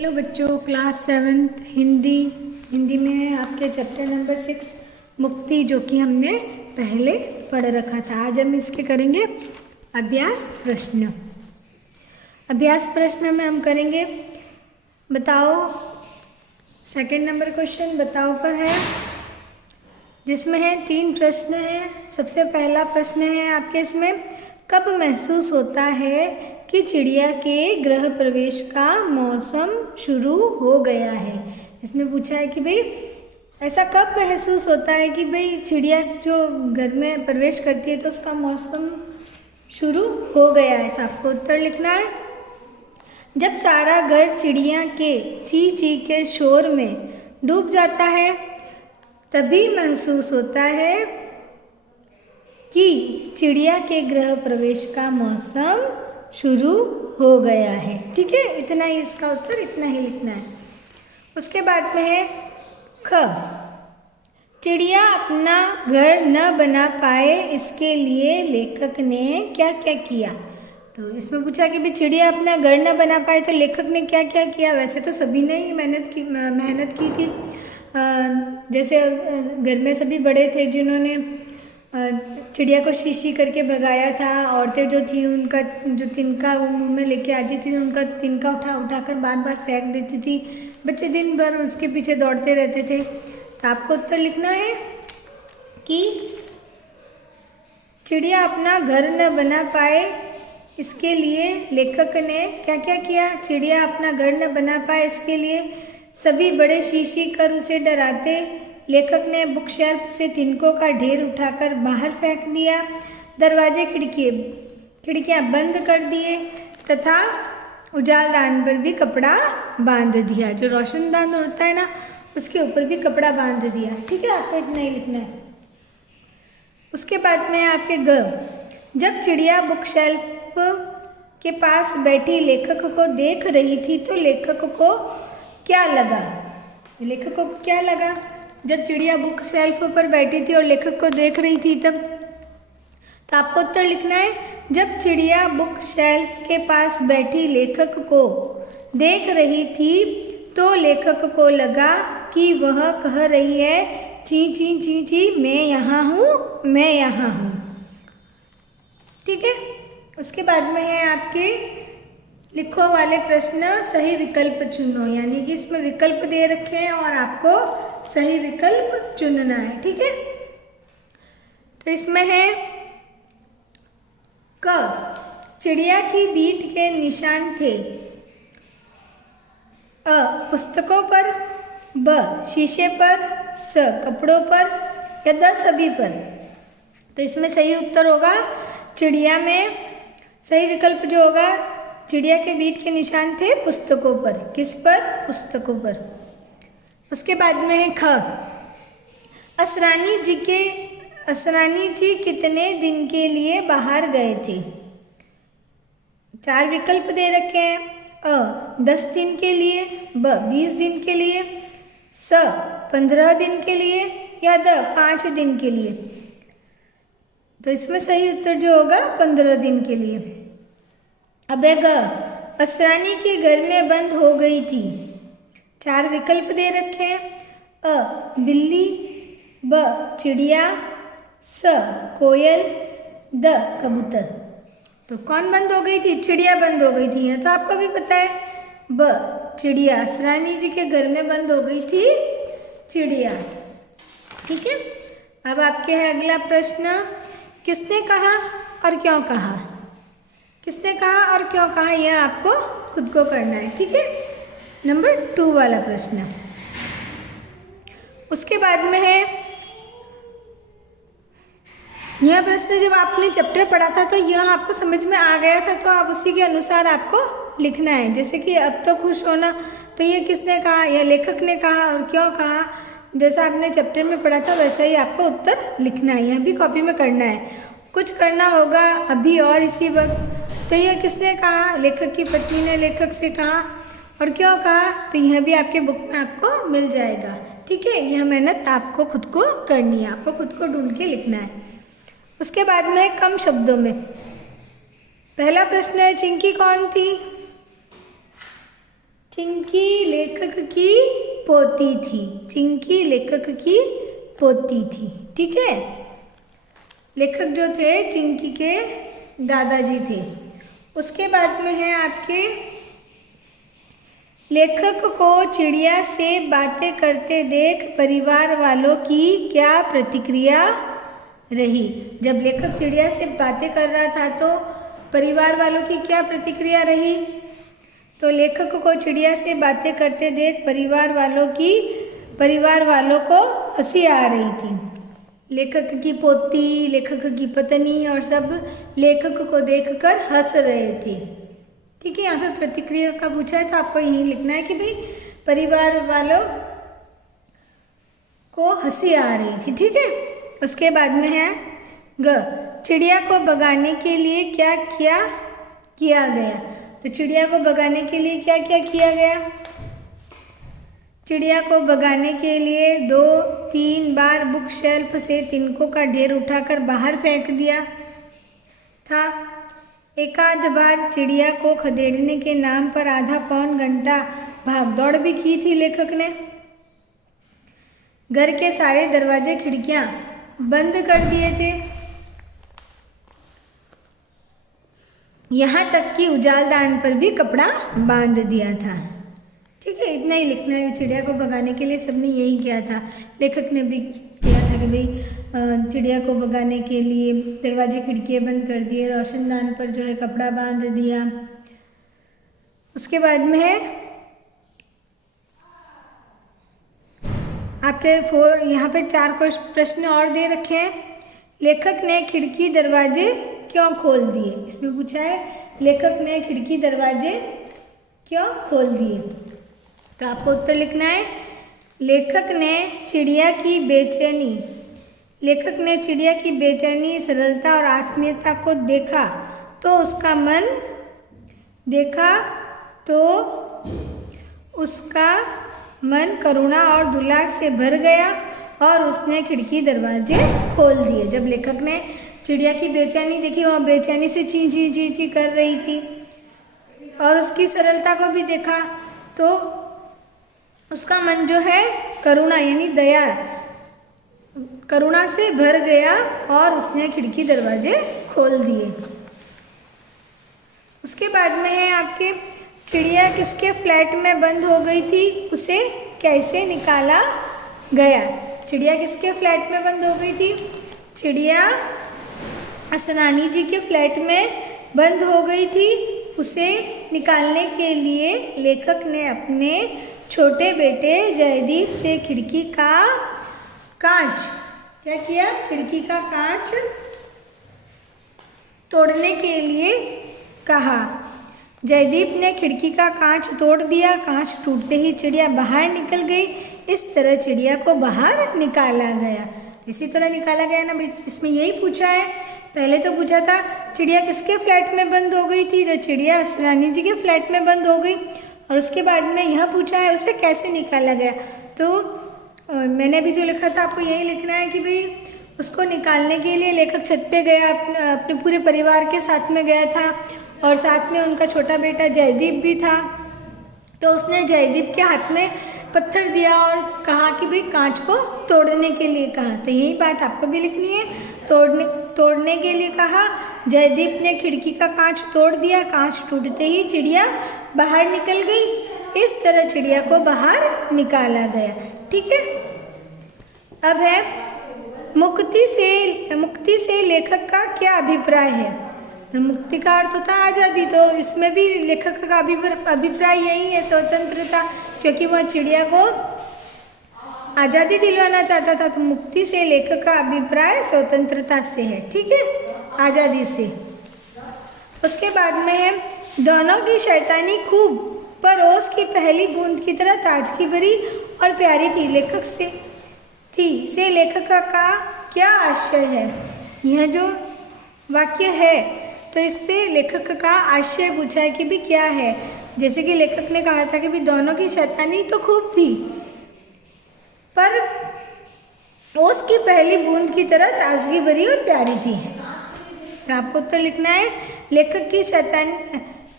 Hello बच्चों, class 7th Hindi में है आपके चैप्टर नंबर 6 मुक्ति, जो कि हमने पहले पढ़ रखा था। आज हम इसके करेंगे अभ्यास प्रश्न। अभ्यास प्रश्न में हम करेंगे बताओ, सेकंड नंबर क्वेश्चन बताओ पर है, जिसमें है 3 प्रश्न है। सबसे पहला प्रश्न है आपके इसमें, कब महसूस होता है कि चिड़िया के गृह प्रवेश का मौसम शुरू हो गया है। इसमें पूछा है कि भाई ऐसा कब महसूस होता है कि भाई चिड़िया जो घर में प्रवेश करती है तो उसका मौसम शुरू हो गया है। तो आपको उत्तर लिखना है, जब सारा घर चिड़िया के ची ची के शोर में डूब जाता है तभी महसूस होता है कि चिड़िया के गृह प्रवेश का मौसम शुरू हो गया है। ठीक है, इतना ही इसका उत्तर, इतना ही लिखना है। उसके बाद में है ख, चिड़िया अपना घर न बना पाए इसके लिए लेखक ने क्या क्या किया। तो इसमें पूछा कि भाई चिड़िया अपना घर न बना पाए तो लेखक ने क्या क्या किया। वैसे तो सभी ने ही मेहनत की थी। जैसे घर में सभी बड़े थे जिन्होंने चिड़िया को शीशी करके भगाया था। औरतें जो थी उनका जो तिनका मुंह में लेके आती थी उनका तिनका उठाकर बार बार फेंक देती थी। बच्चे दिन भर उसके पीछे दौड़ते रहते थे। तो आपको उत्तर लिखना है कि चिड़िया अपना घर न बना पाए इसके लिए लेखक ने क्या क्या किया। चिड़िया अपना घर न बना पाए इसके लिए सभी बड़े शीशी कर उसे डराते। लेखक ने बुक शेल्फ से तिनकों का ढेर उठाकर बाहर फेंक दिया। दरवाजे खिड़कियां बंद कर दिए तथा उजालदान पर भी कपड़ा बांध दिया। जो रोशनदान होता है ना, उसके ऊपर भी कपड़ा बांध दिया। ठीक है, आपको इतना ही लिखना है। उसके बाद में आपके ग, जब चिड़िया बुक शेल्फ के पास बैठी लेखक को देख रही थी तो लेखक को क्या लगा। लेखक को क्या लगा जब चिड़िया बुक शेल्फ पर बैठी थी और लेखक को देख रही थी तब। तो आपको उत्तर लिखना है, जब चिड़िया बुक शेल्फ के पास बैठी लेखक को देख रही थी तो लेखक को लगा कि वह कह रही है ची ची ची ची, मैं यहाँ हूँ, मैं यहाँ हूँ। ठीक है, उसके बाद में है आपके लिखो वाले प्रश्न, सही विकल्प चुनो। यानी कि इसमें विकल्प दे रखे हैं और आपको सही विकल्प चुनना है। ठीक है, तो इसमें है क, चिड़िया की बीट के निशान थे। अ, पुस्तकों पर। ब, शीशे पर। स, कपड़ों पर। या द, सभी पर। तो इसमें सही उत्तर होगा चिड़िया में सही विकल्प जो होगा, चिड़िया के बीट के निशान थे पुस्तकों पर। किस पर? पुस्तकों पर। उसके बाद में है ख, असरानी जी कितने दिन के लिए बाहर गए थे। 4 विकल्प दे रखे हैं। अ, 10 दिन के लिए। ब, 20 दिन के लिए। स, 15 दिन के लिए। या द, 5 दिन के लिए। तो इसमें सही उत्तर जो होगा 15 दिन के लिए। अब ग, असरानी के घर में बंद हो गई थी। 4 विकल्प दे रखे हैं। अ, बिल्ली। ब, चिड़िया। स, कोयल। द, कबूतर। तो कौन बंद हो गई थी? चिड़िया बंद हो गई थी। यह तो आपको भी पता है। ब, चिड़िया, असरानी जी के घर में बंद हो गई थी चिड़िया। ठीक है, अब आपके है अगला प्रश्न, किसने कहा और क्यों कहा। किसने कहा और क्यों कहा, यह आपको खुद को करना है। ठीक है, नंबर 2 वाला प्रश्न। उसके बाद में है, यह प्रश्न जब आपने चैप्टर पढ़ा था तो यह आपको समझ में आ गया था, तो आप उसी के अनुसार आपको लिखना है। जैसे कि अब तो खुश होना, तो ये किसने कहा, यह लेखक ने कहा और क्यों कहा। जैसा आपने चैप्टर में पढ़ा था वैसा ही आपको उत्तर लिखना है। यह भी कॉपी में करना है। कुछ करना होगा अभी और इसी वक्त, तो यह किसने कहा, लेखक की पत्नी ने लेखक से कहा। और क्यों कहा, तो यह भी आपके बुक में आपको मिल जाएगा। ठीक है, यह मेहनत आपको खुद को करनी है, आपको खुद को ढूंढ के लिखना है। उसके बाद में कम शब्दों में, पहला प्रश्न है चिंकी कौन थी। चिंकी लेखक की पोती थी। चिंकी लेखक की पोती थी। ठीक है, लेखक जो थे चिंकी के दादाजी थे। उसके बाद में है आपके लेखक को चिड़िया से बातें करते देख परिवार वालों की क्या प्रतिक्रिया रही। जब लेखक चिड़िया से बातें कर रहा था तो परिवार वालों की क्या प्रतिक्रिया रही। तो लेखक को चिड़िया से बातें करते देख परिवार वालों को हंसी आ रही थी। लेखक की पोती, लेखक की पत्नी और सब लेखक को देखकर हंस रहे थे। ठीक है, यहाँ पे प्रतिक्रिया का पूछा है तो आपको यही लिखना है कि भाई परिवार वालों को हंसी आ रही थी। ठीक है, उसके बाद में है ग, चिड़िया को भगाने के लिए क्या किया गया। तो चिड़िया को भगाने के लिए क्या क्या किया गया। चिड़िया को भगाने के लिए 2-3 बार बुक शेल्फ से तिनकों का ढेर उठाकर बाहर फेंक दिया था। एक आध बार चिड़िया को खदेड़ने के नाम पर आधा पौन घंटा भागदौड़ भी की थी लेखक ने। घर के सारे दरवाजे खिड़कियां बंद कर दिए थे, यहाँ तक कि उजालदान पर भी कपड़ा बांध दिया था। ठीक है, इतना ही लिखना है। चिड़िया को भगाने के लिए सबने यही किया था। लेखक ने भी किया था कि भाई चिड़िया को भगाने के लिए दरवाजे खिड़कियाँ बंद कर दिए, रोशनदान पर जो है कपड़ा बांध दिया। उसके बाद में है आपके यहाँ पे 4 प्रश्न और दे रखे हैं। लेखक ने खिड़की दरवाजे क्यों खोल दिए। इसमें पूछा है लेखक ने खिड़की दरवाजे क्यों खोल दिए। तो आपको उत्तर लिखना है लेखक ने चिड़िया की बेचैनी, सरलता और आत्मीयता को देखा तो उसका मन करुणा और दुलार से भर गया और उसने खिड़की दरवाजे खोल दिए। जब लेखक ने चिड़िया की बेचैनी देखी, वह बेचैनी से ची कर रही थी, और उसकी सरलता को भी देखा तो उसका मन जो है करुणा यानी दया, करुणा से भर गया और उसने खिड़की दरवाजे खोल दिए। उसके बाद में है आपके चिड़िया किसके फ्लैट में बंद हो गई थी, उसे कैसे निकाला गया। चिड़िया किसके फ्लैट में बंद हो गई थी। चिड़िया असरानी जी के फ्लैट में बंद हो गई थी। उसे निकालने के लिए लेखक ने अपने छोटे बेटे जयदीप से खिड़की का कांच क्या किया, खिड़की का कांच तोड़ने के लिए कहा। जयदीप ने खिड़की का कांच तोड़ दिया। कांच टूटते ही चिड़िया बाहर निकल गई। इस तरह चिड़िया को बाहर निकाला गया। इसी तरह निकाला गया ना, इसमें यही पूछा है। पहले तो पूछा था चिड़िया किसके फ्लैट में बंद हो गई थी, तो चिड़िया रानी जी के फ्लैट में बंद हो गई। और उसके बाद में यह पूछा है उसे कैसे निकाला गया। तो मैंने भी जो लिखा था आपको यही लिखना है कि भाई उसको निकालने के लिए लेखक छत पे गया, अपने पूरे परिवार के साथ में गया था और साथ में उनका छोटा बेटा जयदीप भी था। तो उसने जयदीप के हाथ में पत्थर दिया और कहा कि भाई कांच को तोड़ने के लिए कहा। तो यही बात आपको भी लिखनी है, तोड़ने के लिए कहा। जयदीप ने खिड़की का कांच तोड़ दिया। कांच टूटते ही चिड़िया बाहर निकल गई। इस तरह चिड़िया को बाहर निकाला गया। ठीक है, अब है मुक्ति से लेखक का क्या अभिप्राय है। तो मुक्ति का अर्थ होता है आज़ादी, तो इसमें भी लेखक का अभिप्राय यही है, स्वतंत्रता, क्योंकि वह चिड़िया को आज़ादी दिलवाना चाहता था। तो मुक्ति से लेखक का अभिप्राय स्वतंत्रता से है। ठीक है, आज़ादी से। उसके बाद में है दोनों की शैतानी खूब पर ओस की पहली बूंद की तरह ताजगी भरी और प्यारी थी। लेखक का क्या आशय है। यह जो वाक्य है तो इससे लेखक का आशय पूछा है कि भी क्या है। जैसे कि लेखक ने कहा था कि भी दोनों की शैतानी तो खूब थी पर ओस की पहली बूंद की तरह ताजगी भरी और प्यारी थी। तो आपको उत्तर लिखना है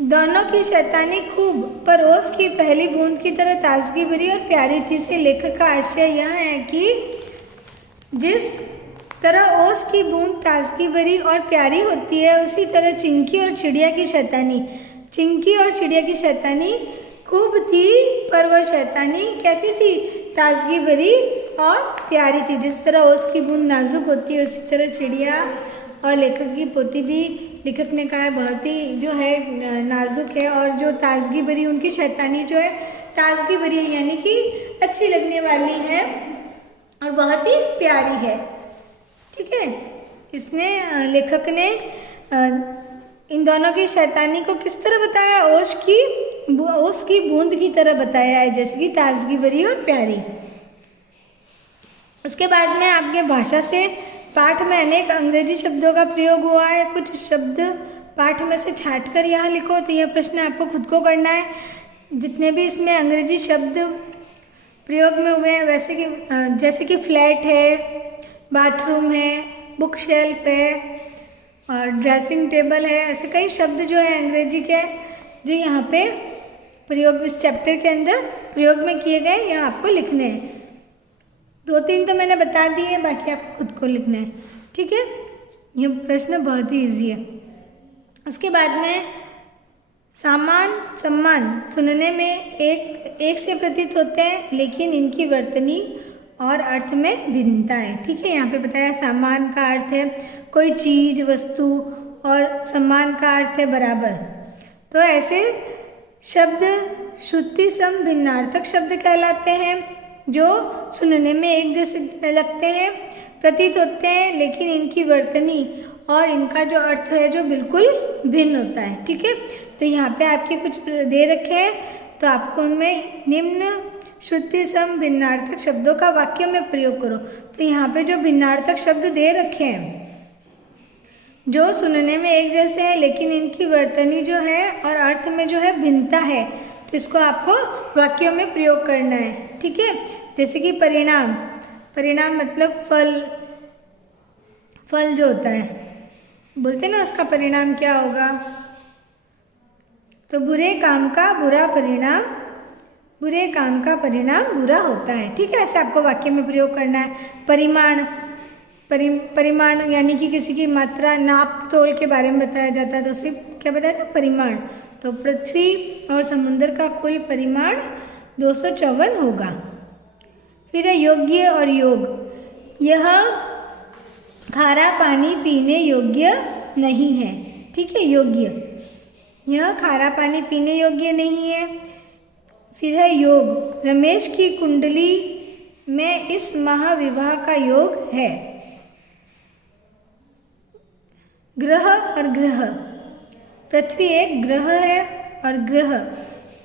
दोनों की शैतानी खूब पर ओस की पहली बूंद की तरह ताजगी भरी और प्यारी थी से लेखक का आशय यह है कि जिस तरह ओस की बूंद ताजगी भरी और प्यारी होती है, उसी तरह चिंकी और चिड़िया की शैतानी खूब थी, पर वह शैतानी कैसी थी? ताजगी भरी और प्यारी थी। जिस तरह ओस की बूंद नाजुक होती है, उसी तरह चिड़िया और लेखक की पोती भी, लेखक ने कहा है, बहुत ही जो है नाजुक है, और जो ताजगी भरी उनकी शैतानी जो है ताजगी भरी है, यानी कि अच्छी लगने वाली है और बहुत ही प्यारी है। ठीक है, इसने लेखक ने इन दोनों की शैतानी को किस तरह बताया? ओस की बूंद की तरह बताया है, जैसे कि ताजगी भरी और प्यारी। उसके बाद में आपके भाषा से पाठ में अनेक अंग्रेजी शब्दों का प्रयोग हुआ है। कुछ शब्द पाठ में से छांट कर यहाँ लिखो। तो यह प्रश्न आपको खुद को करना है। जितने भी इसमें अंग्रेजी शब्द प्रयोग में हुए हैं, जैसे कि फ्लैट है, बाथरूम है, बुक शेल्फ है और ड्रेसिंग टेबल है, ऐसे कई शब्द जो है अंग्रेजी के जो यहाँ पे प्रयोग इस चैप्टर के अंदर प्रयोग में किए गए, यहाँ आपको लिखने हैं। 2-3 तो मैंने बता दिए, बाकी आपको खुद को लिखना है। ठीक है, ये प्रश्न बहुत ही इजी है। उसके बाद में सामान सम्मान सुनने में एक से प्रतीत होते हैं, लेकिन इनकी वर्तनी और अर्थ में भिन्नता है। ठीक है, यहाँ पे बताया सामान का अर्थ है कोई चीज वस्तु और सम्मान का अर्थ है बराबर। तो ऐसे शब्द श्रुति सम भिन्नार्थक शब्द कहलाते हैं, जो सुनने में एक जैसे लगते हैं, प्रतीत होते हैं, लेकिन इनकी वर्तनी और इनका जो अर्थ है जो बिल्कुल भिन्न होता है। ठीक है, तो यहाँ पे आपके कुछ दे रखे हैं, तो आपको उनमें निम्न श्रुति सम भिन्नार्थक शब्दों का वाक्य में प्रयोग करो। तो यहाँ पे जो भिन्नार्थक शब्द दे रखे हैं, जो सुनने में एक जैसे हैं, लेकिन इनकी वर्तनी जो है और अर्थ में जो है भिन्नता है, तो इसको आपको वाक्यों में प्रयोग करना है। ठीक है, जैसे कि परिणाम मतलब फल जो होता है, बोलते ना उसका परिणाम क्या होगा? तो बुरे काम का परिणाम बुरा होता है। ठीक है, ऐसे आपको वाक्य में प्रयोग करना है। परिमाण यानी कि किसी की मात्रा नाप तोल के बारे में बताया जाता है, तो उसे क्या बताया था? परिमाण। तो पृथ्वी और समुद्र का कुल परिमाण 254 होगा। फिर है योग्य और योग। यह खारा पानी पीने योग्य नहीं है। ठीक है, योग्य, यह खारा पानी पीने योग्य नहीं है। फिर है योग। रमेश की कुंडली में इस महाविवाह का योग है। ग्रह और ग्रह, पृथ्वी एक ग्रह है और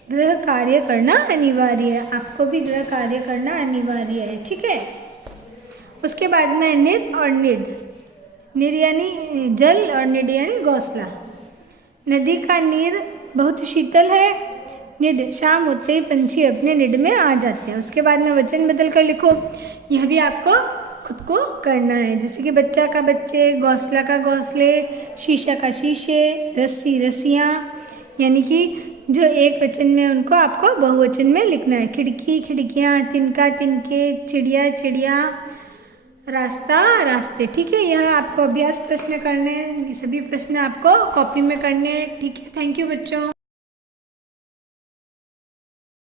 ग्रह कार्य करना अनिवार्य है। आपको भी ग्रह कार्य करना अनिवार्य है। ठीक है, उसके बाद में निर और निड। निर यानी जल और निड यानी घोंसला। नदी का नीर बहुत शीतल है। निड, शाम होते ही पंछी अपने निड में आ जाते हैं। उसके बाद में वचन बदल कर लिखो। यह भी आपको खुद को करना है, जैसे कि बच्चा का बच्चे, घोंसला का घोंसले, शीशा का शीशे, रस्सी रस्सियाँ, यानी कि जो एक वचन में उनको आपको बहुवचन में लिखना है। खिड़की खिड़कियाँ, तिनका तिनके, चिड़िया चिड़िया, रास्ता रास्ते। ठीक है, यह आपको अभ्यास प्रश्न करने हैं। ये सभी प्रश्न आपको कॉपी में करने हैं। ठीक है, थैंक यू बच्चों।